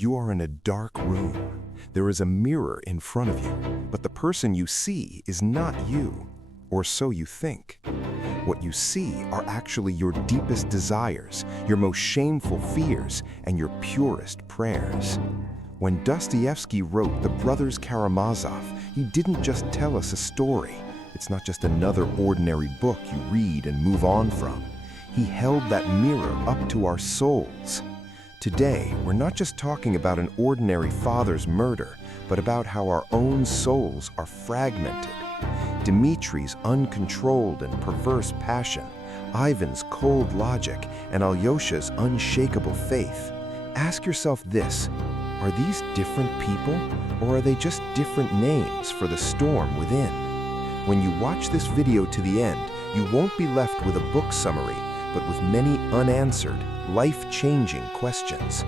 You are in a dark room. There is a mirror in front of you, but the person you see is not you, or so you think. What you see are actually your deepest desires, your most shameful fears, and your purest prayers. When Dostoevsky wrote The Brothers Karamazov, he didn't just tell us a story. It's not just another ordinary book you read and move on from. He held that mirror up to our souls. Today, we're not just talking about an ordinary father's murder, but about how our own souls are fragmented. Dmitri's uncontrolled and perverse passion, Ivan's cold logic, and Alyosha's unshakable faith. Ask yourself this: are these different people, or are they just different names for the storm within? When you watch this video to the end, you won't be left with a book summary, but with many unanswered, life-changing questions.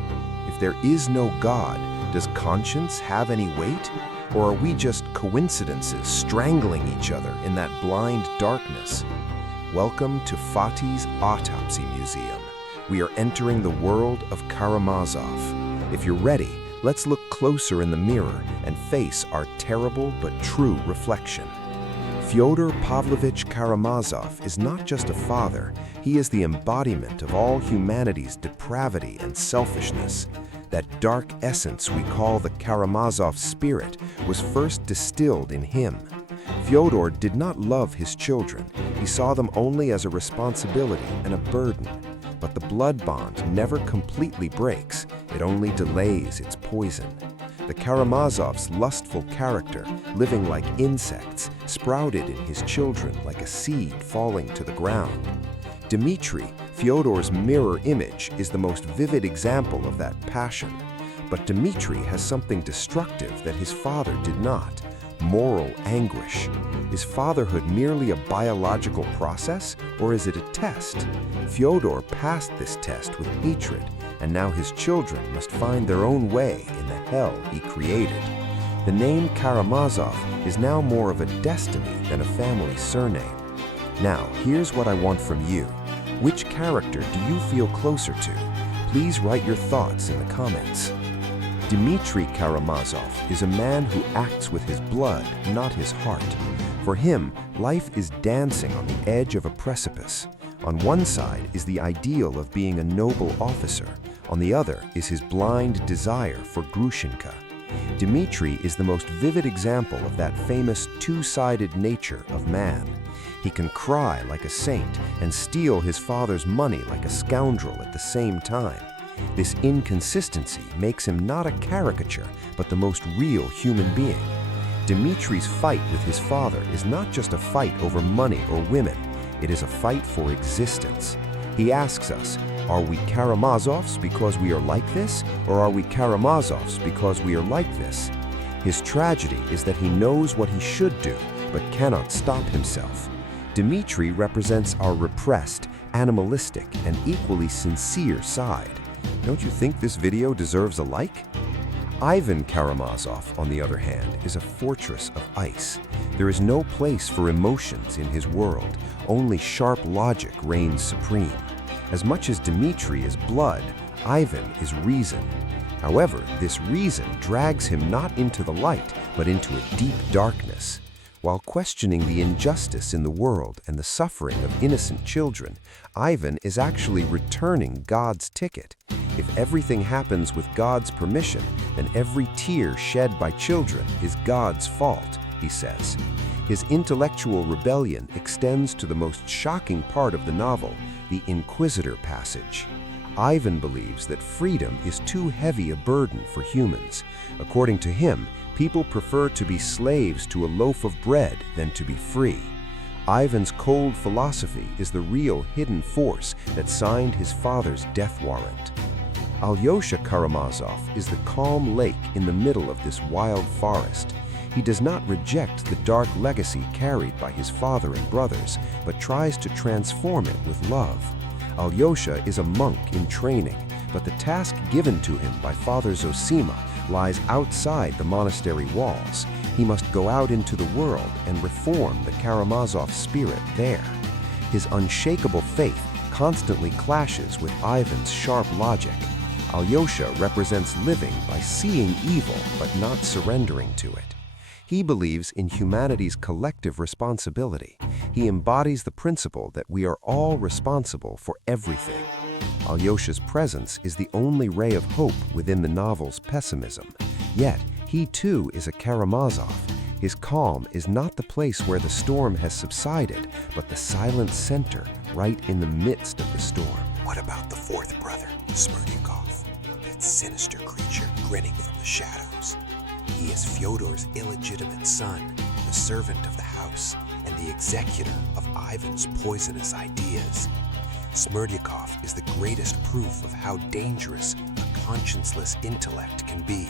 If there is no God, does conscience have any weight? Or are we just coincidences strangling each other in that blind darkness? Welcome to Fatih's Autopsy Museum. We are entering the world of Karamazov. If you're ready, let's look closer in the mirror and face our terrible but true reflection. Fyodor Pavlovich Karamazov is not just a father, he is the embodiment of all humanity's depravity and selfishness. That dark essence we call the Karamazov spirit was first distilled in him. Fyodor did not love his children. He saw them only as a responsibility and a burden. But the blood bond never completely breaks, it only delays its poison. The Karamazov's lustful character, living like insects, sprouted in his children like a seed falling to the ground. Dmitri, Fyodor's mirror image, is the most vivid example of that passion. But Dmitri has something destructive that his father did not: moral anguish. Is fatherhood merely a biological process, or is it a test? Fyodor passed this test with hatred, and now his children must find their own way in the hell he created. The name Karamazov is now more of a destiny than a family surname. Now, here's what I want from you. Which character do you feel closer to? Please write your thoughts in the comments. Dmitri Karamazov is a man who acts with his blood, not his heart. For him, life is dancing on the edge of a precipice. On one side is the ideal of being a noble officer. On the other is his blind desire for Grushenka. Dmitri is the most vivid example of that famous two-sided nature of man. He can cry like a saint and steal his father's money like a scoundrel at the same time. This inconsistency makes him not a caricature, but the most real human being. Dmitri's fight with his father is not just a fight over money or women, it is a fight for existence. He asks us, are we Karamazovs because we are like this, or are we Karamazovs because we are like this? His tragedy is that he knows what he should do, but cannot stop himself. Dmitri represents our repressed, animalistic, and equally sincere side. Don't you think this video deserves a like? Ivan Karamazov, on the other hand, is a fortress of ice. There is no place for emotions in his world. Only sharp logic reigns supreme. As much as Dmitri is blood, Ivan is reason. However, this reason drags him not into the light, but into a deep darkness. While questioning the injustice in the world and the suffering of innocent children, Ivan is actually returning God's ticket. If everything happens with God's permission, then every tear shed by children is God's fault, he says. His intellectual rebellion extends to the most shocking part of the novel, the Inquisitor passage. Ivan believes that freedom is too heavy a burden for humans. According to him, people prefer to be slaves to a loaf of bread than to be free. Ivan's cold philosophy is the real hidden force that signed his father's death warrant. Alyosha Karamazov is the calm lake in the middle of this wild forest. He does not reject the dark legacy carried by his father and brothers, but tries to transform it with love. Alyosha is a monk in training, but the task given to him by Father Zosima lies outside the monastery walls. He must go out into the world and reform the Karamazov spirit there. His unshakable faith constantly clashes with Ivan's sharp logic. Alyosha represents living by seeing evil but not surrendering to it. He believes in humanity's collective responsibility. He embodies the principle that we are all responsible for everything. Alyosha's presence is the only ray of hope within the novel's pessimism. Yet, he too is a Karamazov. His calm is not the place where the storm has subsided, but the silent center right in the midst of the storm. What about the fourth brother, Smerdyakov, that sinister creature grinning from the shadows? He is Fyodor's illegitimate son, the servant of the house, and the executor of Ivan's poisonous ideas. Smerdyakov is the greatest proof of how dangerous a conscienceless intellect can be.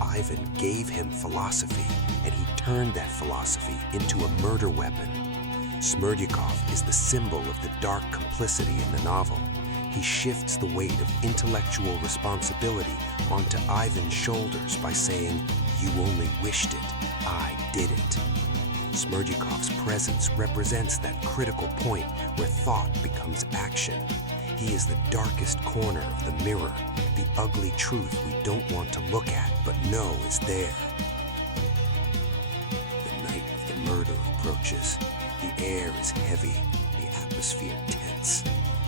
Ivan gave him philosophy, and he turned that philosophy into a murder weapon. Smerdyakov is the symbol of the dark complicity in the novel. He shifts the weight of intellectual responsibility onto Ivan's shoulders by saying, "You only wished it, I did it." Smerdyakov's presence represents that critical point where thought becomes action. He is the darkest corner of the mirror, the ugly truth we don't want to look at but know is there. The night of the murder approaches. The air is heavy, the atmosphere tense.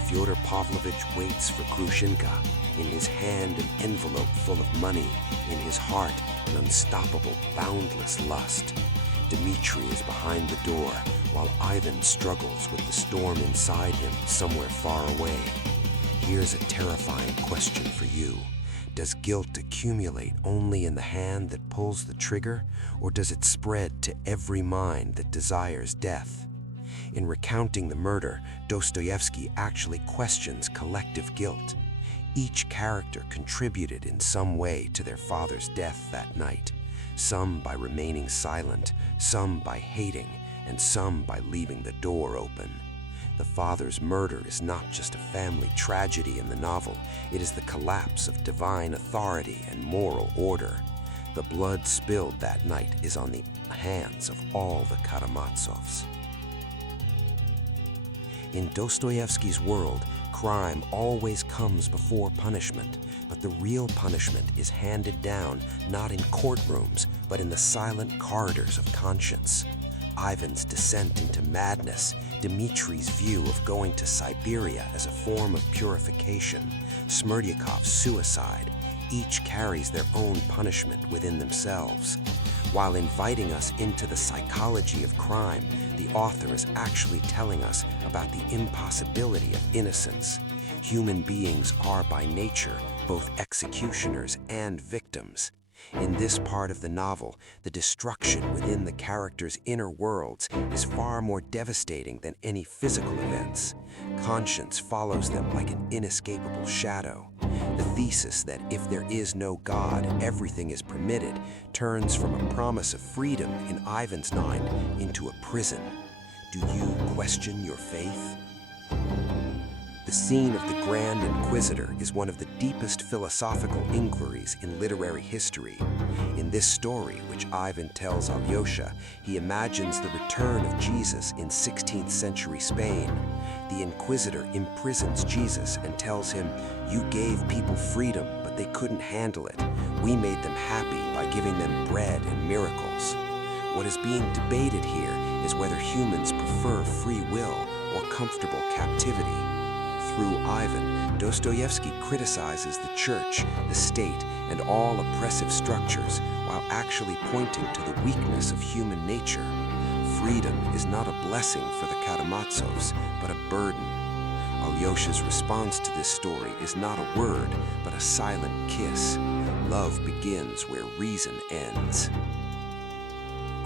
Fyodor Pavlovich waits for Grushenka, in his hand an envelope full of money, in his heart an unstoppable, boundless lust. Dmitri is behind the door, while Ivan struggles with the storm inside him somewhere far away. Here's a terrifying question for you. Does guilt accumulate only in the hand that pulls the trigger, or does it spread to every mind that desires death? In recounting the murder, Dostoevsky actually questions collective guilt. Each character contributed in some way to their father's death that night. Some by remaining silent, some by hating, and some by leaving the door open. The father's murder is not just a family tragedy in the novel, it is the collapse of divine authority and moral order. The blood spilled that night is on the hands of all the Karamazovs. In Dostoevsky's world, crime always comes before punishment, but the real punishment is handed down not in courtrooms, but in the silent corridors of conscience. Ivan's descent into madness, Dmitri's view of going to Siberia as a form of purification, Smerdyakov's suicide, each carries their own punishment within themselves. While inviting us into the psychology of crime, the author is actually telling us about the impossibility of innocence. Human beings are by nature both executioners and victims. In this part of the novel, the destruction within the characters' inner worlds is far more devastating than any physical events. Conscience follows them like an inescapable shadow. The thesis that if there is no God, everything is permitted turns from a promise of freedom in Ivan's mind into a prison. Do you question your faith? The scene of the Grand Inquisitor is one of the deepest philosophical inquiries in literary history. In this story, which Ivan tells Alyosha, he imagines the return of Jesus in 16th century Spain. The Inquisitor imprisons Jesus and tells him, "You gave people freedom, but they couldn't handle it. We made them happy by giving them bread and miracles." What is being debated here is whether humans prefer free will or comfortable captivity. Through Ivan, Dostoevsky criticizes the church, the state, and all oppressive structures, while actually pointing to the weakness of human nature. Freedom is not a blessing for the Karamazovs, but a burden. Alyosha's response to this story is not a word, but a silent kiss. Love begins where reason ends.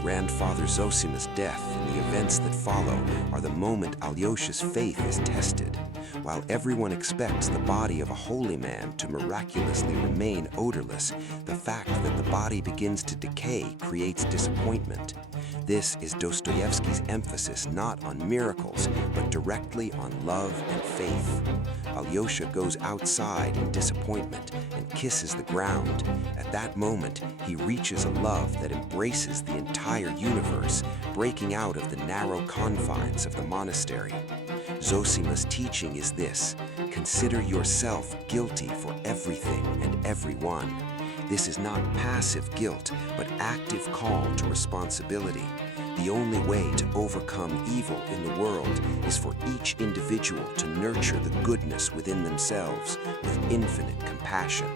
Grandfather Zosima's death and the events that follow are the moment Alyosha's faith is tested. While everyone expects the body of a holy man to miraculously remain odorless, the fact that the body begins to decay creates disappointment. This is Dostoevsky's emphasis not on miracles, but directly on love and faith. Alyosha goes outside in disappointment and kisses the ground. At that moment, he reaches a love that embraces the entire universe, breaking out of the narrow confines of the monastery. Zosima's teaching is this: consider yourself guilty for everything and everyone. This is not passive guilt, but active call to responsibility. The only way to overcome evil in the world is for each individual to nurture the goodness within themselves with infinite compassion.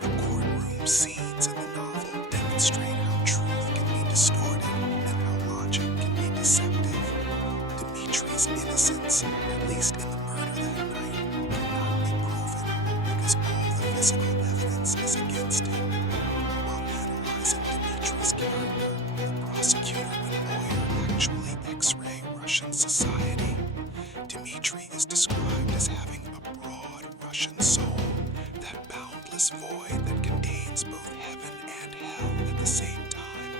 The courtroom scenes in the novel demonstrate how truth can be distorted and how logic can be deceptive. Dmitri's innocence, at least in the murder that night, cannot be proven because all the physical evidence is against him. While analyzing Dmitri's character, the prosecutor and lawyer actually X-ray Russian society. Dmitri is described as having a broad Russian soul, that boundless void that contains both heaven and hell at the same time.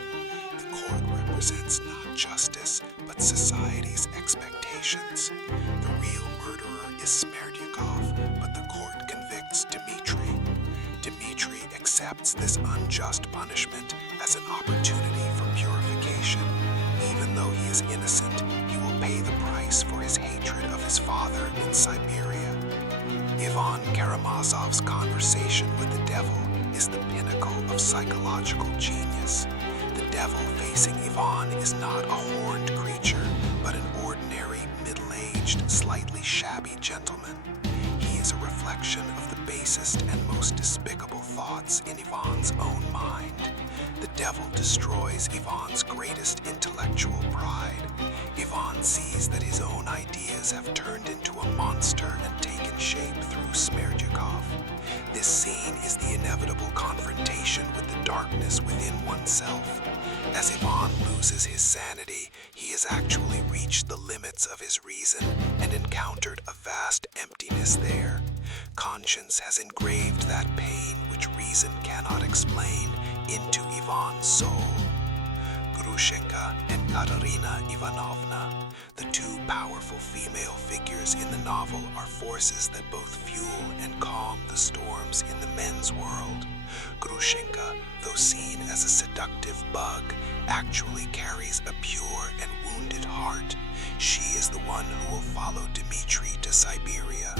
The court represents not justice, but society's expectations. The real murderer is Smerdyakov, but the court convicts Dmitri. Dmitri accepts this unjust punishment as an opportunity for purification. Even though he is innocent, he will pay the price for his hatred of his father in Siberia. Ivan Karamazov's conversation with the devil is the pinnacle of psychological genius. The devil facing Ivan is not a horned creature, but an ordinary, middle-aged, slightly shabby gentleman. He is a reflection of the basest and most despicable thoughts in Ivan's own mind. The devil destroys Ivan's greatest intellectual pride. Ivan sees that his own ideas have turned into a monster and taken shape through Smerdyakov. This scene is the inevitable confrontation with the darkness within oneself. As Ivan loses his sanity, he has actually reached the limits of his reason and encountered a vast emptiness there. Conscience has engraved that pain which reason cannot explain into Ivan's soul. Grushenka and Katerina Ivanovna, the two powerful female figures in the novel, are forces that both fuel and calm the storms in the men's world. Grushenka, though seen as a seductive bug, actually carries a pure and wounded heart. She is the one who will follow Dmitri to Siberia.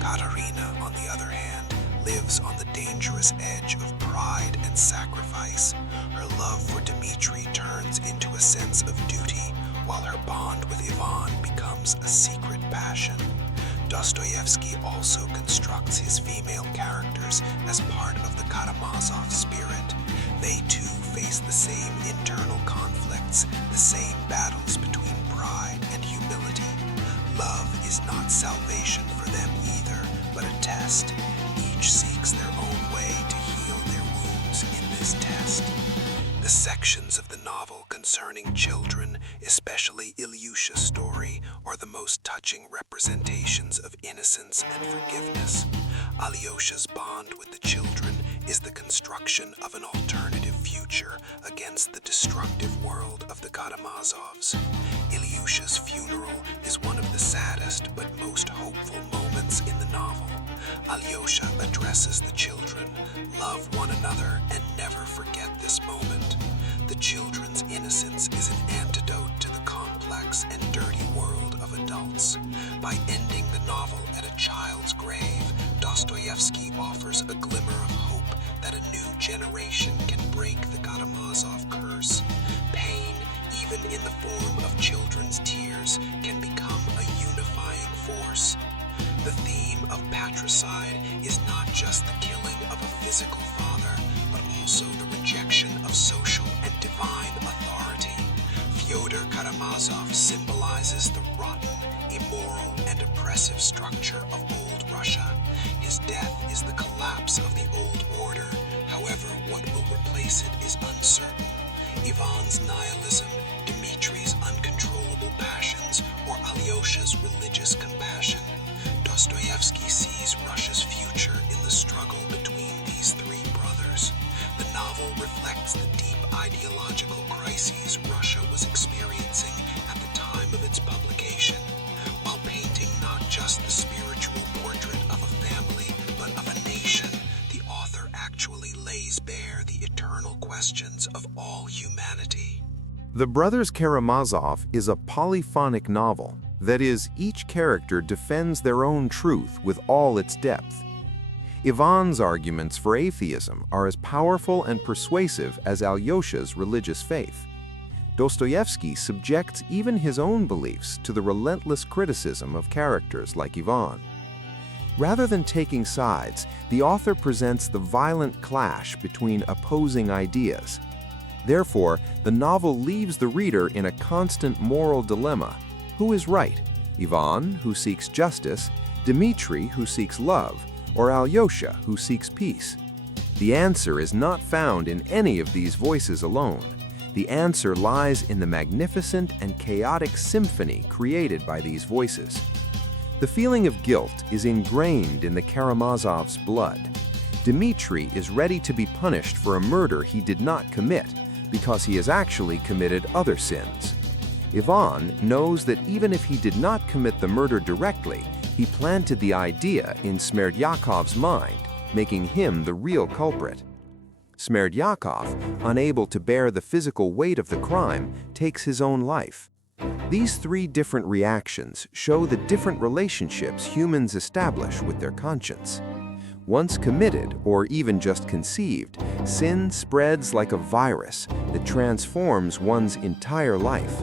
Katerina, on the other hand, lives on the dangerous edge of pride and sacrifice. Her love for Dmitri turns into a sense of duty, while her bond with Ivan becomes a secret passion. Dostoevsky also constructs his female characters as part of the Karamazov spirit. They too face the same internal conflicts, the same battles between pride and humility. Love is not salvation for them either, but a test. Each seeks their own way to heal their wounds in this test. The sections of the novel concerning children, especially Ilyusha's story, are the most touching representations of innocence and forgiveness. Alyosha's bond with the children is the construction of an alternative future against the destructive world of the Karamazovs. Ilyusha's funeral is one of the saddest but most hopeful moments in the novel. Alyosha addresses the children: love one another and never forget this moment. The children's innocence is an antidote to the complex and dirty world of adults. By ending the novel at a child's grave, Dostoevsky offers a glimmer of hope that a new generation can break the Karamazov curse. Pain, even in the form of children's tears, can become a unifying force. The theme of patricide is not just the killing of a physical father, but also the rejection of social and divine authority. Fyodor Karamazov symbolizes the rotten, immoral, and oppressive structure of old Russia. His death is the collapse of the old order. However, what will replace it is uncertain. Ivan's nihilism, Dmitri's uncontrollable passions, or Alyosha's religious compassion. Dostoevsky sees Russia's future in the struggle between these three brothers. The novel reflects the deep ideological crises Russia was experiencing at the time of its publication, while painting not just the spiritual portrait of a family, but of a nation. The author actually lays bare the eternal questions of all humanity. The Brothers Karamazov is a polyphonic novel. That is, each character defends their own truth with all its depth. Ivan's arguments for atheism are as powerful and persuasive as Alyosha's religious faith. Dostoevsky subjects even his own beliefs to the relentless criticism of characters like Ivan. Rather than taking sides, the author presents the violent clash between opposing ideas. Therefore, the novel leaves the reader in a constant moral dilemma. Who is right? Ivan, who seeks justice, Dmitri, who seeks love, or Alyosha, who seeks peace? The answer is not found in any of these voices alone. The answer lies in the magnificent and chaotic symphony created by these voices. The feeling of guilt is ingrained in the Karamazov's blood. Dmitri is ready to be punished for a murder he did not commit because he has actually committed other sins. Ivan knows that even if he did not commit the murder directly, he planted the idea in Smerdyakov's mind, making him the real culprit. Smerdyakov, unable to bear the physical weight of the crime, takes his own life. These three different reactions show the different relationships humans establish with their conscience. Once committed, or even just conceived, sin spreads like a virus that transforms one's entire life.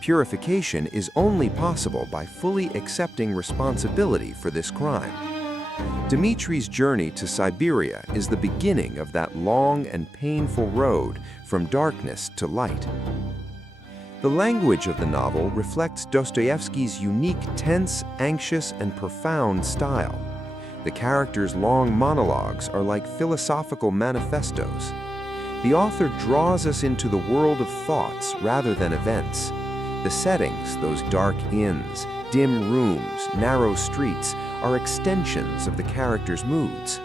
Purification is only possible by fully accepting responsibility for this crime. Dmitri's journey to Siberia is the beginning of that long and painful road from darkness to light. The language of the novel reflects Dostoevsky's unique tense, anxious, and profound style. The characters' long monologues are like philosophical manifestos. The author draws us into the world of thoughts rather than events. The settings, those dark inns, dim rooms, narrow streets, are extensions of the characters' moods.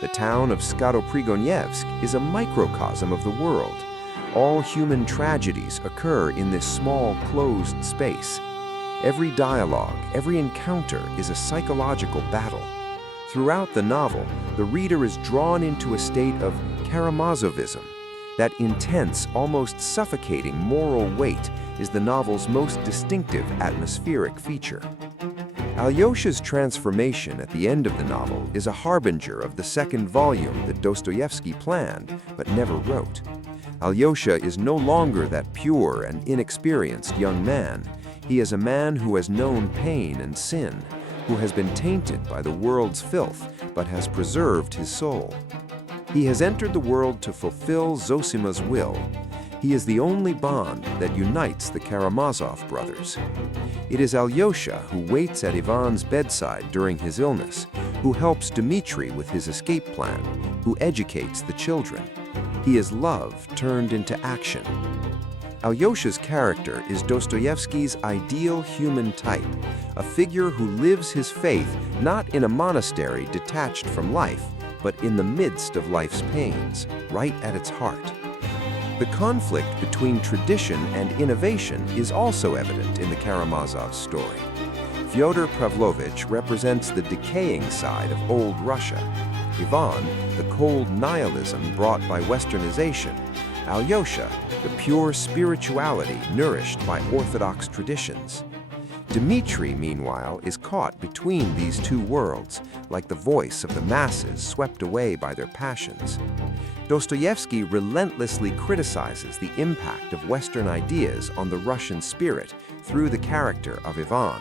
The town of Skaroprigonyevsk is a microcosm of the world. All human tragedies occur in this small, closed space. Every dialogue, every encounter is a psychological battle. Throughout the novel, the reader is drawn into a state of Karamazovism. That intense, almost suffocating moral weight is the novel's most distinctive atmospheric feature. Alyosha's transformation at the end of the novel is a harbinger of the second volume that Dostoevsky planned but never wrote. Alyosha is no longer that pure and inexperienced young man. He is a man who has known pain and sin, who has been tainted by the world's filth but has preserved his soul. He has entered the world to fulfill Zosima's will. He is the only bond that unites the Karamazov brothers. It is Alyosha who waits at Ivan's bedside during his illness, who helps Dmitri with his escape plan, who educates the children. He is love turned into action. Alyosha's character is Dostoevsky's ideal human type, a figure who lives his faith not in a monastery detached from life, but in the midst of life's pains, right at its heart. The conflict between tradition and innovation is also evident in the Karamazov story. Fyodor Pavlovich represents the decaying side of old Russia. Ivan, the cold nihilism brought by westernization. Alyosha, the pure spirituality nourished by orthodox traditions. Dmitri, meanwhile, is caught between these two worlds, like the voice of the masses swept away by their passions. Dostoevsky relentlessly criticizes the impact of Western ideas on the Russian spirit through the character of Ivan.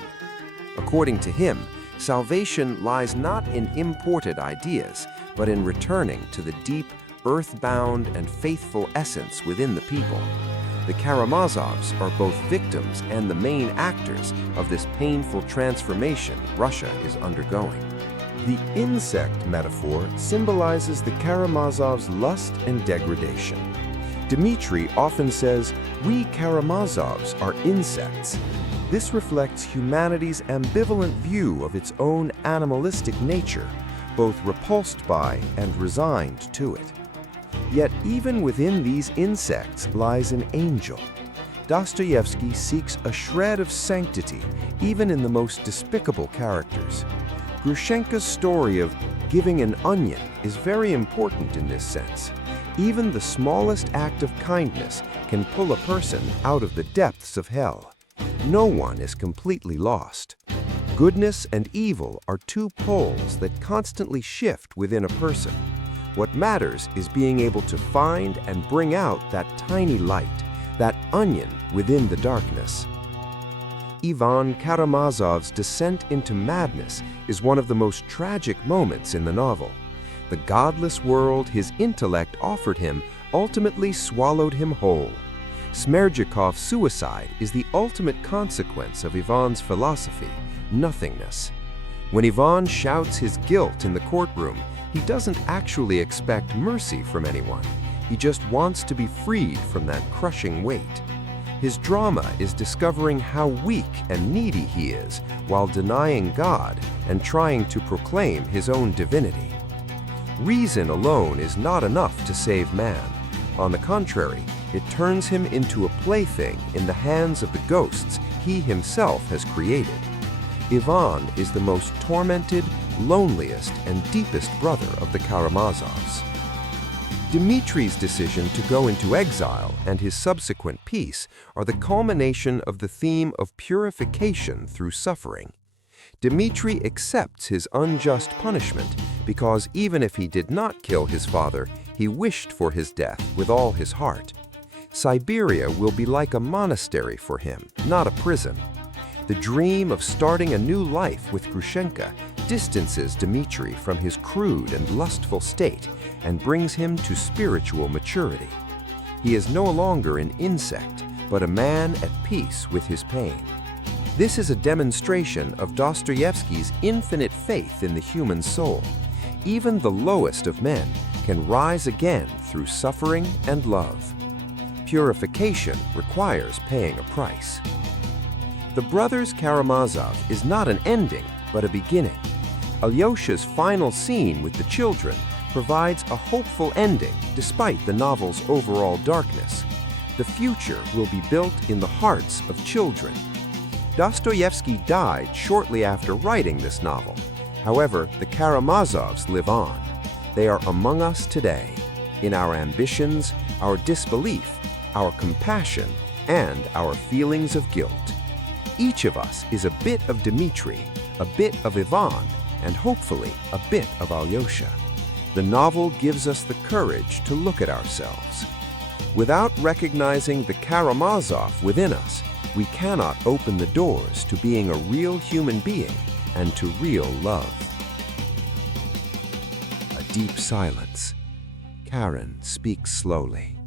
According to him, salvation lies not in imported ideas, but in returning to the deep, earthbound, and faithful essence within the people. The Karamazovs are both victims and the main actors of this painful transformation Russia is undergoing. The insect metaphor symbolizes the Karamazovs' lust and degradation. Dmitri often says, "We Karamazovs are insects." This reflects humanity's ambivalent view of its own animalistic nature, both repulsed by and resigned to it. Yet even within these insects lies an angel. Dostoevsky seeks a shred of sanctity even in the most despicable characters. Grushenka's story of giving an onion is very important in this sense. Even the smallest act of kindness can pull a person out of the depths of hell. No one is completely lost. Goodness and evil are two poles that constantly shift within a person. What matters is being able to find and bring out that tiny light, that onion within the darkness. Ivan Karamazov's descent into madness is one of the most tragic moments in the novel. The godless world his intellect offered him ultimately swallowed him whole. Smerdyakov's suicide is the ultimate consequence of Ivan's philosophy, nothingness. When Ivan shouts his guilt in the courtroom, he doesn't actually expect mercy from anyone. He just wants to be freed from that crushing weight. His drama is discovering how weak and needy he is while denying God and trying to proclaim his own divinity. Reason alone is not enough to save man. On the contrary, it turns him into a plaything in the hands of the ghosts he himself has created. Ivan is the most tormented, loneliest, and deepest brother of the Karamazovs. Dmitri's decision to go into exile and his subsequent peace are the culmination of the theme of purification through suffering. Dmitri accepts his unjust punishment because even if he did not kill his father, he wished for his death with all his heart. Siberia will be like a monastery for him, not a prison. The dream of starting a new life with Grushenka distances Dmitri from his crude and lustful state and brings him to spiritual maturity. He is no longer an insect, but a man at peace with his pain. This is a demonstration of Dostoevsky's infinite faith in the human soul. Even the lowest of men can rise again through suffering and love. Purification requires paying a price. The Brothers Karamazov is not an ending, but a beginning. Alyosha's final scene with the children provides a hopeful ending despite the novel's overall darkness. The future will be built in the hearts of children. Dostoevsky died shortly after writing this novel. However, the Karamazovs live on. They are among us today, in our ambitions, our disbelief, our compassion, and our feelings of guilt. Each of us is a bit of Dmitri, a bit of Ivan, and hopefully a bit of Alyosha. The novel gives us the courage to look at ourselves. Without recognizing the Karamazov within us, we cannot open the doors to being a real human being and to real love. A deep silence. Karen speaks slowly.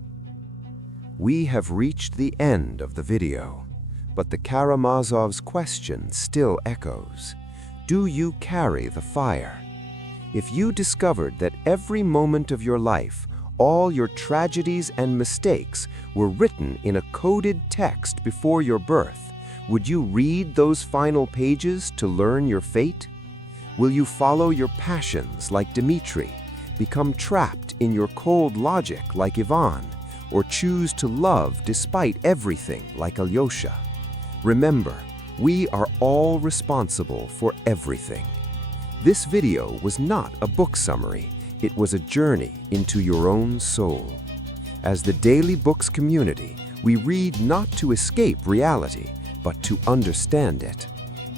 We have reached the end of the video, but the Karamazov's question still echoes. Do you carry the fire? If you discovered that every moment of your life, all your tragedies and mistakes were written in a coded text before your birth, would you read those final pages to learn your fate? Will you follow your passions like Dmitri, become trapped in your cold logic like Ivan, or choose to love despite everything like Alyosha? Remember, we are all responsible for everything. This video was not a book summary, it was a journey into your own soul. As the Daily Books community, we read not to escape reality, but to understand it.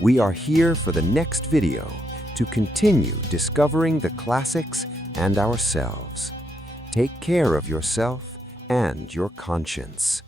We are here for the next video to continue discovering the classics and ourselves. Take care of yourself and your conscience.